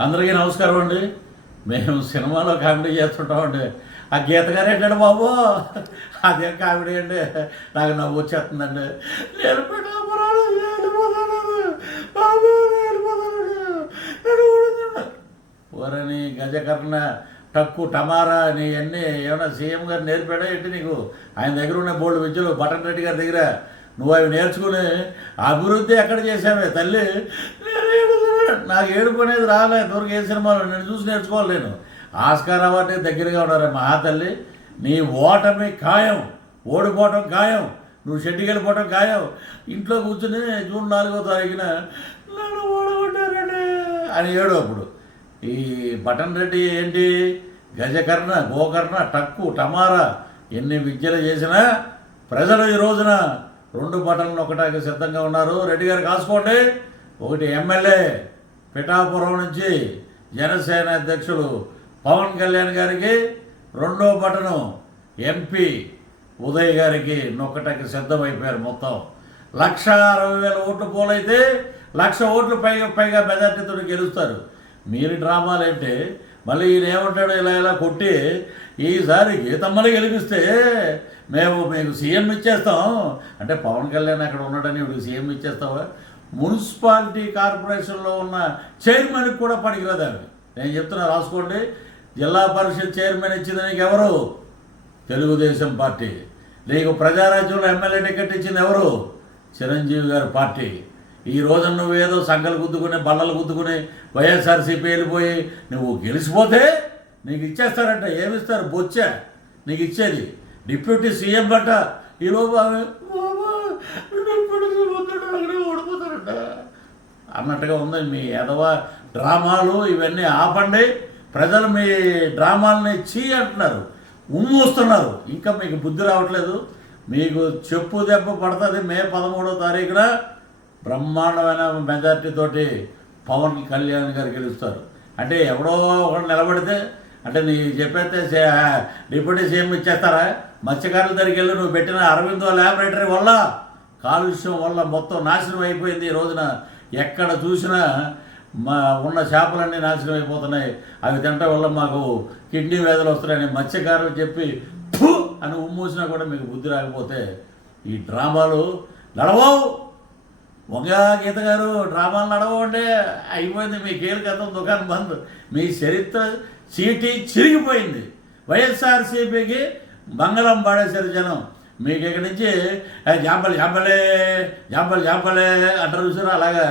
అందరికీ నమస్కారం అండి. మేము సినిమాలో కామెడీ చేస్తుంటామండి. ఆ గీత గారు ఏంటండి బాబు, అదే కామెడీ అండి. నాకు నవ్వు వచ్చేస్తుందండి. నేను పిఠాపురాలు వెళ్ళిపోతాను బాబు, ఓరని గజకర్ణ టక్కు టమారా నీ అన్నీ ఏమన్నా సీఎం గారు నేర్పాడా ఏంటి నీకు? ఆయన దగ్గర ఉన్న బోల్డ్ విద్యలు బటన్ రెడ్డి గారి దగ్గర నువ్వు అవి నేర్చుకుని అభివృద్ధి ఎక్కడ చేసావే తల్లి? నాకు ఏడుపు అనేది రాలే దూరకు ఏ సినిమాలో నేను చూసి నేర్చుకోవాలి. నేను ఆస్కార్ అవార్డు దగ్గరగా ఉన్నారు మహాతల్లి. నీ ఓటమి ఖాయం, ఓడిపోవటం ఖాయం, నువ్వు షెడ్డికి వెళ్ళిపోవటం ఖాయం. ఇంట్లో కూర్చుని జూన్ 4వ తారీఖున నన్ను ఓడగొట్టారండి అని ఏడు. అప్పుడు ఈ బటన్ రెడ్డి ఏంటి, గజకర్ణ గోకర్ణ టక్కు టమారా ఎన్ని విద్యలు చేసినా ప్రజలు ఈ రోజున 2 బటన్లు ఒకటాకి సిద్ధంగా ఉన్నారు. రెడ్డి గారు కాసుకోండి. ఒకటి ఎమ్మెల్యే పిఠాపురం నుంచి జనసేన అధ్యక్షుడు పవన్ కళ్యాణ్ గారికి, 2వ బటను ఎంపీ ఉదయ్ గారికి నొక్కటానికి సిద్ధమైపోయారు. మొత్తం 1,60,000 ఓట్లు పోలైతే 1,00,000 ఓట్లు పైగా మెజార్టీతో గెలుస్తారు. మీరు డ్రామాలు ఏంటి? మళ్ళీ ఈయన ఏమంటాడు, ఇలా కొట్టి ఈసారి గీతమ్మని గెలిపిస్తే మేము మీకు సీఎం ఇచ్చేస్తాం అంటే పవన్ కళ్యాణ్ అక్కడ ఉన్నాడని ఇప్పుడు సీఎం ఇచ్చేస్తావా? మున్సిపాలిటీ కార్పొరేషన్లో ఉన్న చైర్మన్కి కూడా పనికిరాదు అవి. నేను చెప్తున్నా, రాసుకోండి. జిల్లా పరిషత్ చైర్మన్ ఇచ్చింది నీకు ఎవరు? తెలుగుదేశం పార్టీ. నీకు ప్రజారాజ్యంలో ఎమ్మెల్యే టికెట్ ఇచ్చింది ఎవరు? చిరంజీవి గారి పార్టీ. ఈ రోజు నువ్వేదో సంఘాలు గుద్దుకుని బల్లలు గుద్దుకుని వైఎస్ఆర్సీపీ వెళ్ళిపోయి నువ్వు గెలిచిపోతే నీకు ఇచ్చేస్తారంట. ఏమిస్తారు? బొచ్చ నీకు ఇచ్చేది. డిప్యూటీ సీఎం బట్ట ఈలోపు ఓడిపోతారంట అన్నట్టుగా ఉంది మీ ఎదవ డ్రామాలు. ఇవన్నీ ఆపండి. ప్రజలు మీ డ్రామాలని అంటున్నారు, ఉమ్మూస్తున్నారు. ఇంకా మీకు బుద్ధి రావట్లేదు. మీకు చెప్పు దెబ్బ పడుతుంది. మే 13వ తారీఖున బ్రహ్మాండమైన మెజార్టీతోటి పవన్ కళ్యాణ్ గారు గెలుస్తారు. అంటే ఎవడో ఒకడు నిలబడితే అంటే నీ చెప్పేస్తే డిప్యూటీ సీఎం ఇచ్చేస్తారా? మత్స్యకారుల దగ్గరికి వెళ్ళి నువ్వు పెట్టిన అరవిందో ల్యాబొరేటరీ వల్ల, కాలుష్యం వల్ల మొత్తం నాశనం అయిపోయింది. ఈ రోజున ఎక్కడ చూసినా ఉన్న చేపలన్నీ నాశనం అయిపోతున్నాయి. అవి తినటం వల్ల మాకు కిడ్నీ వ్యాధులు వస్తున్నాయని మత్స్యకారులు చెప్పి అని ఉమ్మూసినా కూడా మీకు బుద్ధి రాకపోతే ఈ డ్రామాలు నడవవు. వంగ గీత గారు డ్రామాలు నడవండి. అయిపోయింది మీ కీలకతం, దుకాణం బంద్. మీ చరిత్ర చీటీ చిరిగిపోయింది. వైఎస్ఆర్సీపీకి మంగళం పాడేశారు జనం. మీకు ఇక్కడి నుంచి జాంపలే జాంపలే అంటారు చూసారు. అలాగా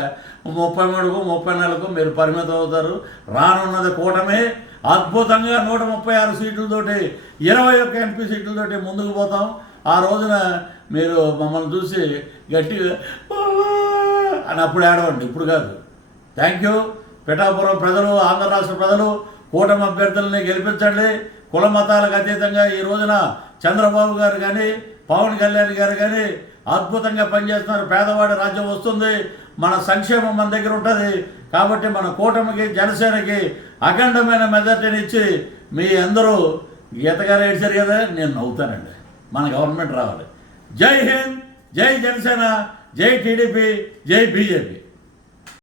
33కు 34కు మీరు పరిమితం అవుతారు. రానున్నది కూటమి. అద్భుతంగా 136 సీట్లతోటి 21 ఎంపీ సీట్లతోటి ముందుకు పోతాం. ఆ రోజున మీరు మమ్మల్ని చూసి గట్టిగా అని అప్పుడు ఏడవండి, ఇప్పుడు కాదు. Thank you. పిఠాపురం ప్రజలు, ఆంధ్ర రాష్ట్ర ప్రజలు కూటమి అభ్యర్థులని గెలిపించండి. కుల మతాలకు అతీతంగా ఈ రోజున చంద్రబాబు గారు కానీ పవన్ కళ్యాణ్ గారు కానీ అద్భుతంగా పనిచేస్తున్నారు. పేదవాడి రాజ్యం వస్తుంది. మన సంక్షేమం మన దగ్గర ఉంటుంది. కాబట్టి మన కూటమికి జనసేనకి అఖండమైన మెజార్టీని ఇచ్చి మీ అందరూ గీతగారు ఏడ్చారు కదా, నేను నవ్వుతానండి. మన గవర్నమెంట్ రావాలి. జై హింద్, జై జనసేన, జై టీడీపీ, జై బీజేపీ.